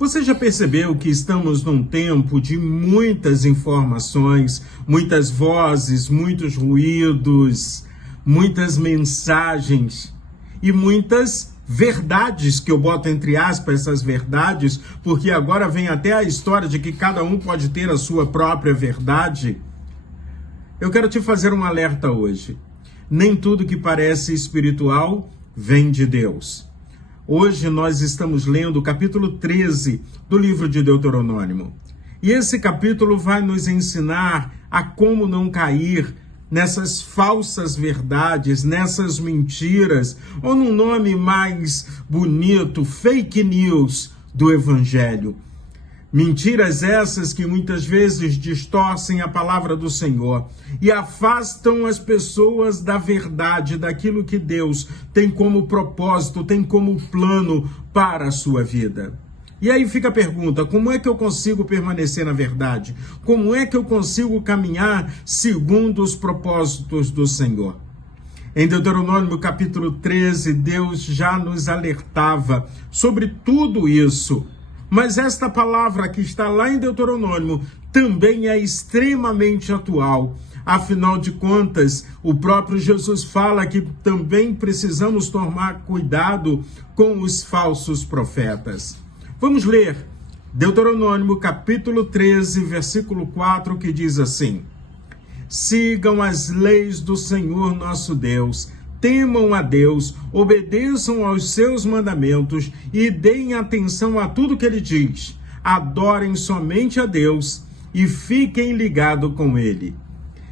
Você já percebeu que estamos num tempo de muitas informações, muitas vozes, muitos ruídos, muitas mensagens e muitas verdades, que eu boto entre aspas essas verdades, porque agora vem até a história de que cada um pode ter a sua própria verdade? Eu quero te fazer um alerta hoje. Nem tudo que parece espiritual vem de Deus. Hoje nós estamos lendo o capítulo 13 do livro de Deuteronômio. E esse capítulo vai nos ensinar a como não cair nessas falsas verdades, nessas mentiras, ou num nome mais bonito, fake news do Evangelho. Mentiras essas que muitas vezes distorcem a palavra do Senhor e afastam as pessoas da verdade, daquilo que Deus tem como propósito, tem como plano para a sua vida. E aí fica a pergunta: como é que eu consigo permanecer na verdade? Como é que eu consigo caminhar segundo os propósitos do Senhor? Em Deuteronômio capítulo 13, Deus já nos alertava sobre tudo isso. Mas esta palavra que está lá em Deuteronômio também é extremamente atual. Afinal de contas, o próprio Jesus fala que também precisamos tomar cuidado com os falsos profetas. Vamos ler Deuteronômio capítulo 13, versículo 4, que diz assim: sigam as leis do Senhor nosso Deus, temam a Deus, obedeçam aos seus mandamentos e deem atenção a tudo que ele diz. Adorem somente a Deus e fiquem ligados com ele.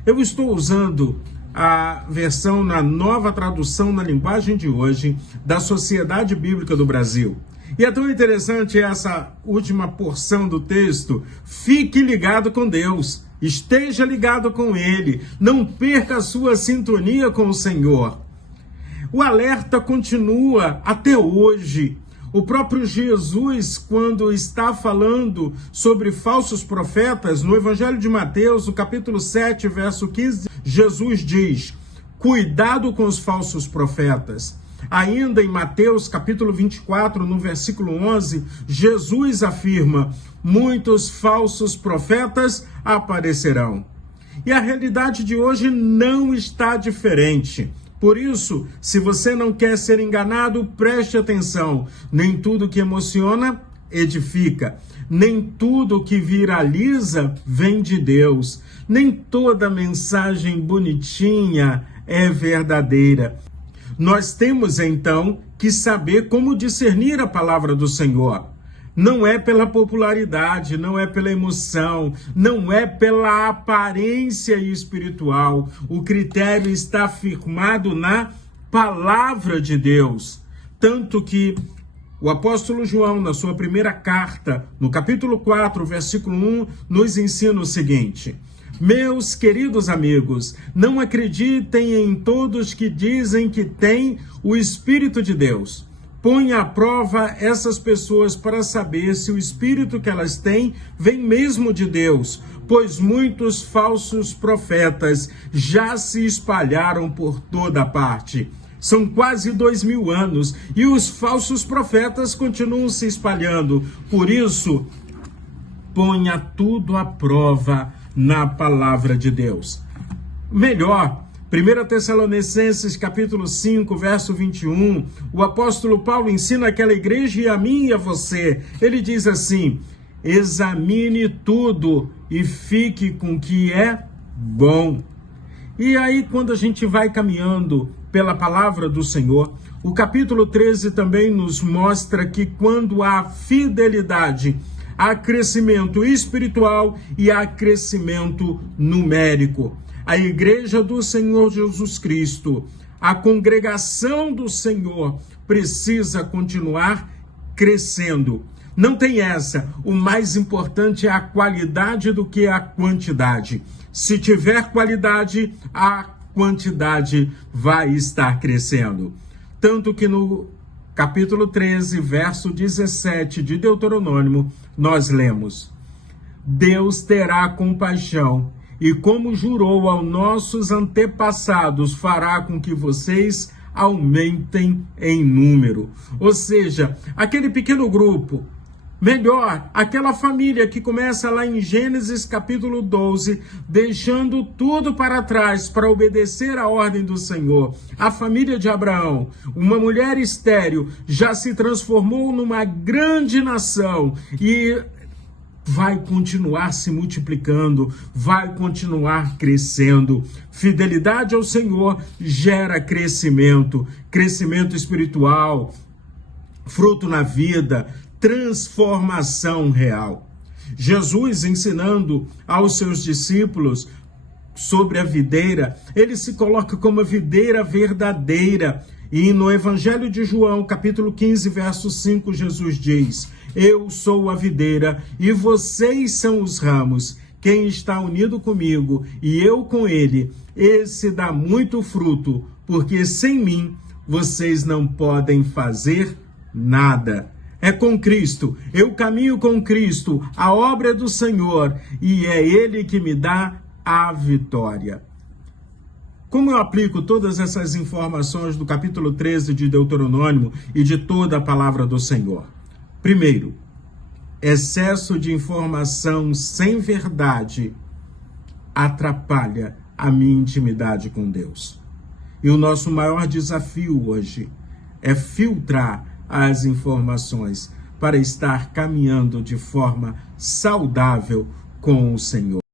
Eu estou usando a versão na nova tradução na linguagem de hoje da Sociedade Bíblica do Brasil. E é tão interessante essa última porção do texto. Fique ligado com Deus, esteja ligado com ele, não perca a sua sintonia com o Senhor. O alerta continua até hoje. O próprio Jesus, quando está falando sobre falsos profetas, no Evangelho de Mateus, no capítulo 7, verso 15, Jesus diz: cuidado com os falsos profetas. Ainda em Mateus, capítulo 24, no versículo 11, Jesus afirma: muitos falsos profetas aparecerão. E a realidade de hoje não está diferente. Por isso, se você não quer ser enganado, preste atenção. Nem tudo que emociona edifica. Nem tudo que viraliza vem de Deus. Nem toda mensagem bonitinha é verdadeira. Nós temos, então, que saber como discernir a palavra do Senhor. Não é pela popularidade, não é pela emoção, não é pela aparência espiritual. O critério está firmado na palavra de Deus. Tanto que o apóstolo João, na sua primeira carta, no capítulo 4, versículo 1, nos ensina o seguinte: meus queridos amigos, não acreditem em todos que dizem que têm o Espírito de Deus. Põe à prova essas pessoas para saber se o Espírito que elas têm vem mesmo de Deus, pois muitos falsos profetas já se espalharam por toda parte. São quase 2000 anos e os falsos profetas continuam se espalhando. Por isso, ponha tudo à prova na palavra de Deus. Melhor, 1 Tessalonicenses capítulo 5, verso 21, o apóstolo Paulo ensina aquela igreja e a mim e a você. Ele diz assim: examine tudo e fique com o que é bom. E aí, quando a gente vai caminhando pela palavra do Senhor, o capítulo 13 também nos mostra que quando há fidelidade, há crescimento espiritual e há crescimento numérico. A igreja do Senhor Jesus Cristo, a congregação do Senhor, precisa continuar crescendo. Não tem essa. O mais importante é a qualidade do que a quantidade. Se tiver qualidade, a quantidade vai estar crescendo. Tanto que no capítulo 13, verso 17 de Deuteronômio, nós lemos: Deus terá compaixão e, como jurou aos nossos antepassados, fará com que vocês aumentem em número. Ou seja, aquele pequeno grupo Melhor, aquela família que começa lá em Gênesis capítulo 12, deixando tudo para trás para obedecer à ordem do Senhor. A família de Abraão, uma mulher estéril, já se transformou numa grande nação e vai continuar se multiplicando, vai continuar crescendo. Fidelidade ao Senhor gera crescimento, crescimento espiritual, fruto na vida, transformação real. Jesus, ensinando aos seus discípulos sobre a videira, ele se coloca como a videira verdadeira. E no Evangelho de João, capítulo 15, verso 5, Jesus diz: eu sou a videira e vocês são os ramos. Quem está unido comigo e eu com ele, esse dá muito fruto, porque sem mim vocês não podem fazer nada. É com Cristo, eu caminho com Cristo, a obra é do Senhor, e é Ele que me dá a vitória. Como eu aplico todas essas informações do capítulo 13 de Deuteronômio e de toda a palavra do Senhor? Primeiro, excesso de informação sem verdade atrapalha a minha intimidade com Deus. E o nosso maior desafio hoje é filtrar as informações para estar caminhando de forma saudável com o Senhor.